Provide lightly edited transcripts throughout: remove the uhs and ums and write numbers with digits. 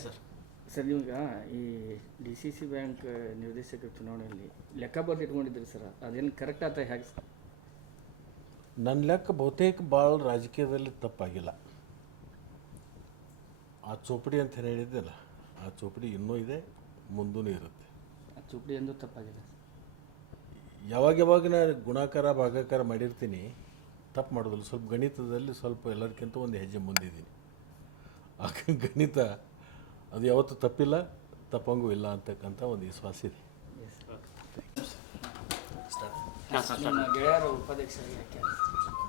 Sir sir ನೀವೀಗ ಈ D C C bank ನಿರ್ದೇಶಕರ ಚುನಾವಣೆಯಲ್ಲಿ ಲೆಕ್ಕ ಬರ್ದು ಇಟ್ಕೊಂಡಿದ್ರಿ ಸರ್, ಅದೇನು ಕರೆಕ್ಟ್ ಆತ ಹೇಗೆ ಸರ್? ನನ್ನ ಲೆಕ್ಕ ಬಹುತೇಕ ಭಾಳ ರಾಜಕೀಯದಲ್ಲಿ ತಪ್ಪಾಗಿಲ್ಲ. ಆ ಚೋಪಡಿ ಅಂತ ಹೇಳಿದ್ದೆಲ್ಲ, ಆ ಚೋಪಡಿ ಇನ್ನೂ ಇದೆ, ಮುಂದೂ ಇರುತ್ತೆ. ಆ ಚುಪ್ಪಡಿ ಎಂದು ತಪ್ಪಾಗಿದೆ. ಯಾವಾಗ ನಾನು ಗುಣಾಕಾರ ಭಾಗಾಕಾರ ಮಾಡಿರ್ತೀನಿ, ತಪ್ಪು ಮಾಡೋದಿಲ್ಲ. ಸ್ವಲ್ಪ ಗಣಿತದಲ್ಲಿ ಸ್ವಲ್ಪ ಎಲ್ಲದಕ್ಕಿಂತ ಒಂದು ಹೆಜ್ಜೆ ಮುಂದಿದ್ದೀನಿ. ಆ ಗಣಿತ ಅದು ಯಾವತ್ತೂ ತಪ್ಪಿಲ್ಲ, ತಪ್ಪಂಗೂ ಇಲ್ಲ ಅಂತಕ್ಕಂಥ ಒಂದು ವಿಶ್ವಾಸ ಇದೆ. ನಿಮ್ಮ ಗೆಳೆಯರು ಉಪಾಧ್ಯಕ್ಷರಾಗಿ ಯಾಕೆ?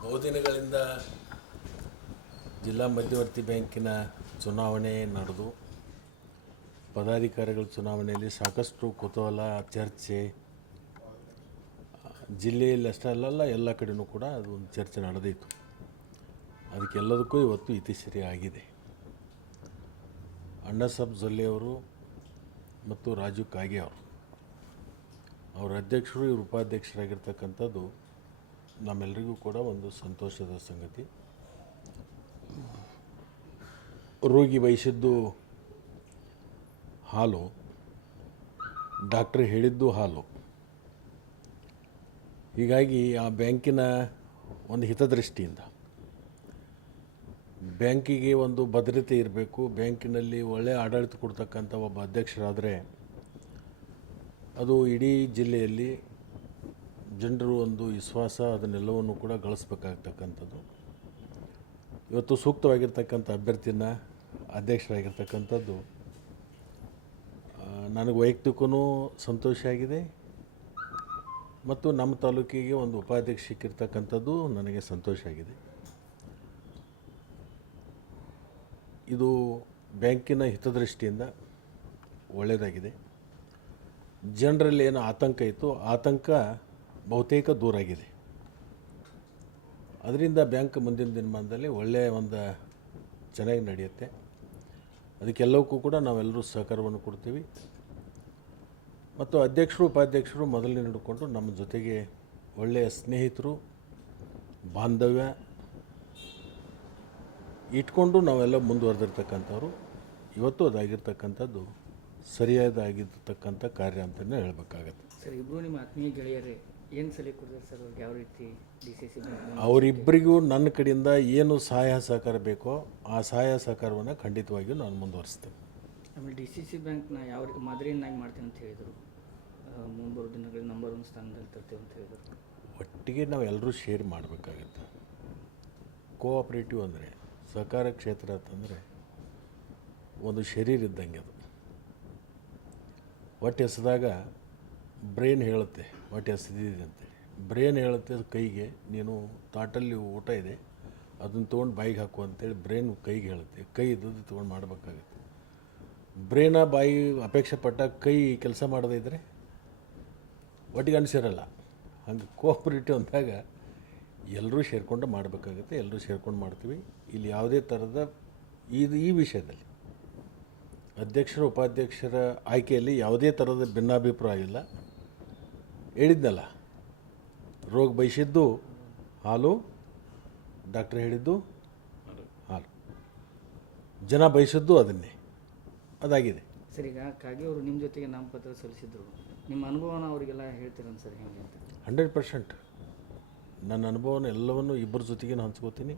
ಬಹುದಿನಗಳಿಂದ ಜಿಲ್ಲಾ ಮಧ್ಯವರ್ತಿ ಬ್ಯಾಂಕಿನ ಚುನಾವಣೆ ನಡೆದು ಪದಾಧಿಕಾರಿಗಳ ಚುನಾವಣೆಯಲ್ಲಿ ಸಾಕಷ್ಟು ಕುತೂಹಲ, ಚರ್ಚೆ ಜಿಲ್ಲೆಯಲ್ಲಿ ಅಷ್ಟೇ ಅಲ್ಲಲ್ಲ, ಎಲ್ಲ ಕಡೆಯೂ ಕೂಡ ಅದು ಒಂದು ಚರ್ಚೆ ನಡೆದಿತ್ತು. ಅದಕ್ಕೆಲ್ಲದಕ್ಕೂ ಇವತ್ತು ಇತಿಶ್ರೀ ಆಗಿದೆ. ಅಣ್ಣಾಸಾಬ್ ಜೊಲ್ಲೆಯವರು ಮತ್ತು ರಾಜು ಕಾಗೆ ಅವರು, ಅವರ ಅಧ್ಯಕ್ಷರು, ಇವರು ಉಪಾಧ್ಯಕ್ಷರಾಗಿರ್ತಕ್ಕಂಥದ್ದು ನಮ್ಮೆಲ್ಲರಿಗೂ ಕೂಡ ಒಂದು ಸಂತೋಷದ ಸಂಗತಿ. ರೋಗಿ ಬಯಸಿದ್ದು ಹಾಲು, ಡಾಕ್ಟ್ರ್ ಹೇಳಿದ್ದು ಹಾಲು. ಹೀಗಾಗಿ ಆ ಬ್ಯಾಂಕಿನ ಒಂದು ಹಿತದೃಷ್ಟಿಯಿಂದ ಬ್ಯಾಂಕಿಗೆ ಒಂದು ಭದ್ರತೆ ಇರಬೇಕು. ಬ್ಯಾಂಕಿನಲ್ಲಿ ಒಳ್ಳೆಯ ಆಡಳಿತ ಕೊಡ್ತಕ್ಕಂಥ ಒಬ್ಬ ಅಧ್ಯಕ್ಷರಾದರೆ ಅದು ಇಡೀ ಜಿಲ್ಲೆಯಲ್ಲಿ ಜನರು ಒಂದು ವಿಶ್ವಾಸ, ಅದನ್ನೆಲ್ಲವನ್ನು ಕೂಡ ಗಳಿಸ್ಬೇಕಾಗ್ತಕ್ಕಂಥದ್ದು. ಇವತ್ತು ಸೂಕ್ತವಾಗಿರ್ತಕ್ಕಂಥ ಅಭ್ಯರ್ಥಿನ ಅಧ್ಯಕ್ಷರಾಗಿರ್ತಕ್ಕಂಥದ್ದು ನನಗೆ ವೈಯಕ್ತಿಕವೂ ಸಂತೋಷ ಆಗಿದೆ, ಮತ್ತು ನಮ್ಮ ತಾಲೂಕಿಗೆ ಒಂದು ಉಪಾಧ್ಯಕ್ಷ ಸಿಕ್ಕಿರ್ತಕ್ಕಂಥದ್ದು ನನಗೆ ಸಂತೋಷ ಆಗಿದೆ. ಇದು ಬ್ಯಾಂಕಿನ ಹಿತದೃಷ್ಟಿಯಿಂದ ಒಳ್ಳೆಯದಾಗಿದೆ. ಜನರಲ್ಲಿ ಏನು ಆತಂಕ ಇತ್ತು, ಆತಂಕ ಬಹುತೇಕ ದೂರ ಆಗಿದೆ. ಅದರಿಂದ ಬ್ಯಾಂಕ್ ಮುಂದಿನ ದಿನಮಾನದಲ್ಲಿ ಒಳ್ಳೆಯ ಒಂದು ಚೆನ್ನಾಗಿ ನಡೆಯುತ್ತೆ. ಅದಕ್ಕೆಲ್ಲವಕ್ಕೂ ಕೂಡ ನಾವೆಲ್ಲರೂ ಸಹಕಾರವನ್ನು ಕೊಡ್ತೀವಿ. ಮತ್ತು ಅಧ್ಯಕ್ಷರು, ಉಪಾಧ್ಯಕ್ಷರು ಮೊದಲನೇ ಹಿಡ್ಕೊಂಡು ನಮ್ಮ ಜೊತೆಗೆ ಒಳ್ಳೆಯ ಸ್ನೇಹಿತರು, ಬಾಂಧವ್ಯ ಇಟ್ಕೊಂಡು ನಾವೆಲ್ಲ ಮುಂದುವರೆದಿರ್ತಕ್ಕಂಥವ್ರು. ಇವತ್ತು ಅದಾಗಿರ್ತಕ್ಕಂಥದ್ದು ಸರಿಯಾದಾಗಿರ್ತಕ್ಕಂಥ ಕಾರ್ಯ ಅಂತಲೇ ಹೇಳಬೇಕಾಗತ್ತೆ. ಸರ್, ಇಬ್ಬರು ನಿಮ್ಮ ಆತ್ಮೀಯ ಗೆಳೆಯರೇ, ಏನು ಸಲಹೆ ಕೊಡ್ತಾರೆ ಸರ್ ಅವ್ರಿಗೆ? ಯಾವ ರೀತಿ ಡಿ ಸಿ ಸಿ ಬ್ಯಾಂಕ್ ಅವರಿಬ್ಬರಿಗೂ ನನ್ನ ಕಡೆಯಿಂದ ಏನು ಸಹಾಯ ಸಹಕಾರ ಬೇಕೋ ಆ ಸಹಾಯ ಸಹಕಾರವನ್ನು ಖಂಡಿತವಾಗಿಯೂ ನಾನು ಮುಂದುವರಿಸ್ತೇನೆ. ಆಮೇಲೆ ಡಿ ಸಿ ಸಿ ಬ್ಯಾಂಕ್ನ ಯಾವ ರೀತಿ ಮಾದರಿಯನ್ನಾಗಿ ಮಾಡ್ತೀನಿ ಅಂತ ಹೇಳಿದರು. ಮುಂಬರುವ ದಿನಗಳಲ್ಲಿ ನಂಬರ್ 1 ಸ್ಥಾನದಲ್ಲಿ ತರ್ತೇವೆ ಅಂತ ಹೇಳಿದರು. ಒಟ್ಟಿಗೆ ನಾವು ಎಲ್ಲರೂ ಶೇರ್ ಮಾಡಬೇಕಾಗತ್ತೆ. ಕೋಆಪ್ರೇಟಿವ್ ಅಂದರೆ, ಸಹಕಾರ ಕ್ಷೇತ್ರ ಅಂತಂದರೆ ಒಂದು ಶರೀರ ಇದ್ದಂಗೆ. ಅದು ಹೊಟ್ಟೆ ಎಸೆದಾಗ ಬ್ರೈನ್ ಹೇಳುತ್ತೆ ಹೊಟ್ಟೆ ಎಸೆದಿದೆ ಅಂತೇಳಿ. ಬ್ರೈನ್ ಹೇಳುತ್ತೆ ಕೈಗೆ, ನೀನು ತಾಟಲ್ಲಿ ಊಟ ಇದೆ ಅದನ್ನು ತೊಗೊಂಡು ಬಾಯಿಗೆ ಹಾಕು ಅಂತೇಳಿ ಬ್ರೈನ್ ಕೈಗೆ ಹೇಳುತ್ತೆ. ಕೈ ಇದ್ದದ್ದು ತೊಗೊಂಡು ಮಾಡಬೇಕಾಗುತ್ತೆ. ಬ್ರೈನ ಬಾಯಿ ಅಪೇಕ್ಷೆ ಪಟ್ಟ ಕೈ ಕೆಲಸ ಮಾಡದೇ ಇದ್ದರೆ ಒಟ್ಟಿಗೆ ಅನಿಸಿರಲ್ಲ. ಹಂಗೆ ಕೋಆಪ್ರೇಟಿವ್ ಅಂದಾಗ ಎಲ್ಲರೂ ಸೇರಿಕೊಂಡು ಮಾಡಬೇಕಾಗುತ್ತೆ. ಎಲ್ಲರೂ ಸೇರ್ಕೊಂಡು ಮಾಡ್ತೀವಿ. ಇಲ್ಲಿ ಯಾವುದೇ ಥರದ ಈ ವಿಷಯದಲ್ಲಿ ಅಧ್ಯಕ್ಷರ, ಉಪಾಧ್ಯಕ್ಷರ ಆಯ್ಕೆಯಲ್ಲಿ ಯಾವುದೇ ಥರದ ಭಿನ್ನಾಭಿಪ್ರಾಯ ಇಲ್ಲ. ಹೇಳಿದ್ನಲ್ಲ, ರೋಗ ಬಯಸಿದ್ದು ಹಾಲು, ಡಾಕ್ಟ್ರ್ ಹೇಳಿದ್ದು ಹಾಲು, ಜನ ಬಯಸಿದ್ದು ಅದನ್ನೇ, ಅದಾಗಿದೆ. ಸರ್, ಈಗ ಕಾಗೆ ಅವರು ನಿಮ್ಮ ಜೊತೆಗೆ ನಾಮಪತ್ರ ಸಲ್ಲಿಸಿದ್ರು. ನಿಮ್ಮ ಅನುಭವನ ಅವರಿಗೆಲ್ಲ ಹೇಳ್ತೀರನ್ ಸರ್ ಹೇಗೆ ಅಂತ? 100% ನನ್ನ ಅನುಭವನ ಎಲ್ಲವನ್ನು ಇಬ್ಬರ ಜೊತೆಗೆ ಹಂಚ್ಕೋತೀನಿ.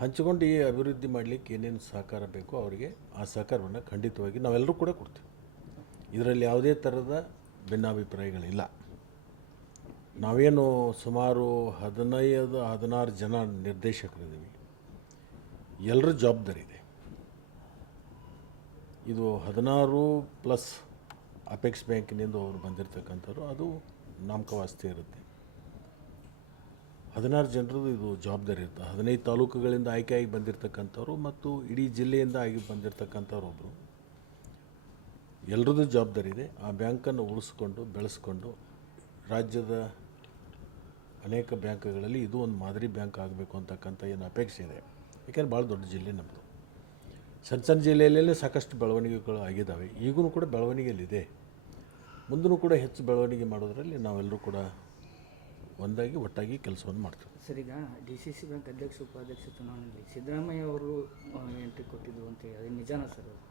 ಹಂಚ್ಕೊಂಡು ಈ ಅಭಿವೃದ್ಧಿ ಮಾಡಲಿಕ್ಕೆ ಏನೇನು ಸಹಕಾರ ಬೇಕೋ ಅವರಿಗೆ ಆ ಸಹಕಾರವನ್ನು ಖಂಡಿತವಾಗಿ ನಾವೆಲ್ಲರೂ ಕೂಡ ಕೊಡ್ತೀವಿ. ಇದರಲ್ಲಿ ಯಾವುದೇ ಥರದ ಭಿನ್ನಾಭಿಪ್ರಾಯಗಳಿಲ್ಲ. ನಾವೇನು ಸುಮಾರು 15-16 ಜನ ನಿರ್ದೇಶಕರಿದ್ದೀವಿ. ಎಲ್ಲರ ಜವಾಬ್ದಾರಿ ಇದೆ. ಇದು 16+ ಅಪೆಕ್ಸ್ ಬ್ಯಾಂಕಿನಿಂದ ಅವರು ಬಂದಿರತಕ್ಕಂಥವ್ರು. ಅದು ನಾಮಕವಾಸ್ತಿ ಇರುತ್ತೆ. 16 ಜನರದ್ದು ಇದು ಜವಾಬ್ದಾರಿ ಇರುತ್ತೆ. 15 ತಾಲೂಕುಗಳಿಂದ ಆಯ್ಕೆಯಾಗಿ ಬಂದಿರತಕ್ಕಂಥವ್ರು ಮತ್ತು ಇಡೀ ಜಿಲ್ಲೆಯಿಂದ ಆಗಿ ಬಂದಿರತಕ್ಕಂಥವ್ರು ಒಬ್ಬರು. ಎಲ್ಲರದ್ದು ಜವಾಬ್ದಾರಿ ಇದೆ. ಆ ಬ್ಯಾಂಕನ್ನು ಉಳಿಸ್ಕೊಂಡು ಬೆಳೆಸ್ಕೊಂಡು ರಾಜ್ಯದ ಅನೇಕ ಬ್ಯಾಂಕ್ಗಳಲ್ಲಿ ಇದು ಒಂದು ಮಾದರಿ ಬ್ಯಾಂಕ್ ಆಗಬೇಕು ಅಂತಕ್ಕಂಥ ಏನು ಅಪೇಕ್ಷೆ ಇದೆ. ಯಾಕೆಂದರೆ ಭಾಳ ದೊಡ್ಡ ಜಿಲ್ಲೆ ನಮ್ಮದು. ಸಣ್ಣ ಜಿಲ್ಲೆಯಲ್ಲೇ ಸಾಕಷ್ಟು ಬೆಳವಣಿಗೆಗಳು ಆಗಿದ್ದಾವೆ. ಈಗೂ ಕೂಡ ಬೆಳವಣಿಗೆಯಲ್ಲಿದೆ. ಮುಂದೂ ಕೂಡ ಹೆಚ್ಚು ಬೆಳವಣಿಗೆ ಮಾಡೋದರಲ್ಲಿ ನಾವೆಲ್ಲರೂ ಕೂಡ ಒಂದಾಗಿ ಒಟ್ಟಾಗಿ ಕೆಲಸವನ್ನು ಮಾಡ್ತೀವಿ. ಸರ್, ಈಗ ಡಿ ಸಿ ಸಿ ಬ್ಯಾಂಕ್ ಅಧ್ಯಕ್ಷ ಉಪಾಧ್ಯಕ್ಷ ಚುನಾವಣೆಯಲ್ಲಿ ಸಿದ್ದರಾಮಯ್ಯ ಅವರು ಎಂಟ್ರಿ ಕೊಟ್ಟಿದ್ದು ಅಂತೇಳಿ ಅದು ನಿಜಾನ ಸರ್?